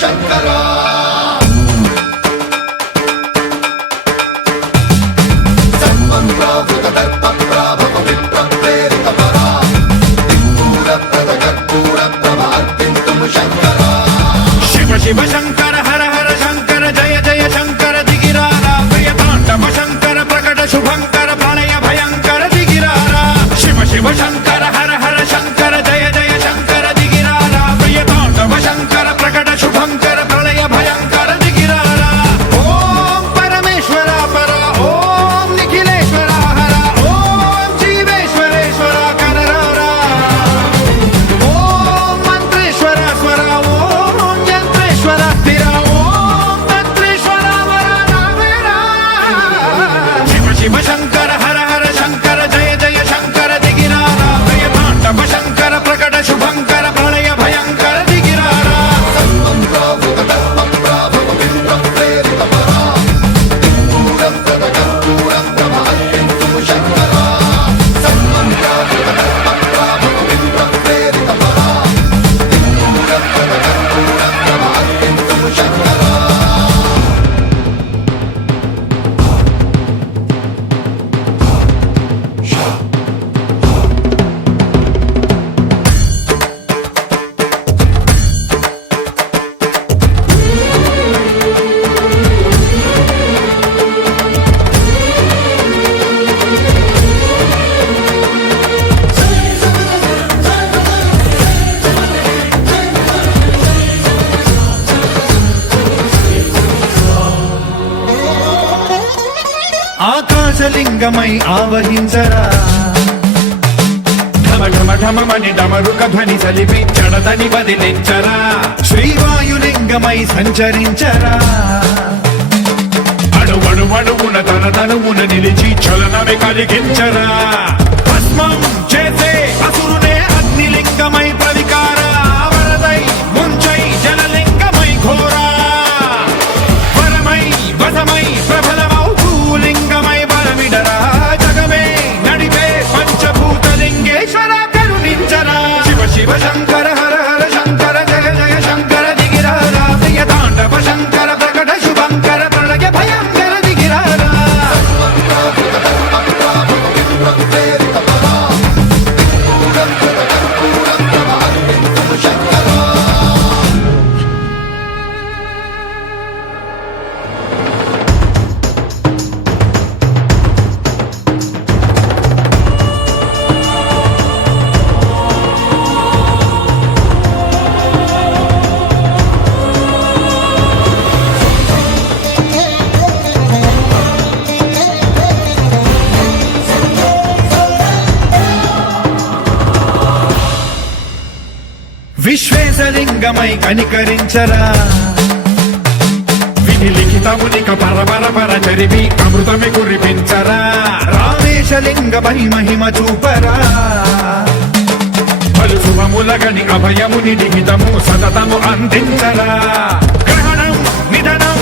శంకరా శివ శంకర హర హర శంకర జయ జయ శంకర దిగిరారా ప్రియతాండవ శంకర ప్రకట శుభంకర ప్రళయ భయంకర దిగిరారా శివ శివ శంకర హర హర శంకర జయ జయ శంకర దిగిరారా ప్రియతాండవ శంకర ప్రకట శుభంకర ప్రళయ భయంకర దిగిరారా ఓం పరమేశ్వర పర ఓం నిఖిలేశ్వర హర ఓం జీవేశ్వరేశ్వర కరరారా ఓం మంత్రేశ్వర స్వర ఓం యంత్రేశ్వర స్థిర ఓం తంత్రేశ్వర వర రామేరా శివ శివ శంకర హర హర శంకర జయ జయ శంకర దిగిరారా ప్రియతాండవ శంకర ప్రకట శుభంకర ప్రళయ భయంకర దిగిరారా ఆకాశలింగమై ఆవహించరా ఢమ ఢమ ఢమమని డమరుక ధ్వని సలిపి చడదని వదిలించరా శ్రీవాయులింగమై సంచరించరా అణువణువున తన తనువున నిలిచి చలనమే కలిగించరా భస్మం చేసే అసురునే అగ్నిలింగమై ప్రవికార వరదై ముంచై జలలింగమై ఘోరా వరమై వసమై ప్రబలమౌ భూలింగమై బలమిడరా జగమే నడిపే పంచభూతలింగేశ్వర కరుణించరా శివ శివ శంకర హర హర శంకర జయ జయ శంకర దిగిరారా ప్రియతాండవ శంకర ప్రకట శుభంకర ప్రళయ భయంకర దిగిరారా విశ్వేశలింగమై కనికరించరా విధి లిఖితమునిక పరపర పర చరివి అమృతమి కురిపించరా రామేశలింగమై మహిమ చూపరా పలు శుభములగని అభయముని లిఖితము సతతము అందించరా గ్రహణం నిధనం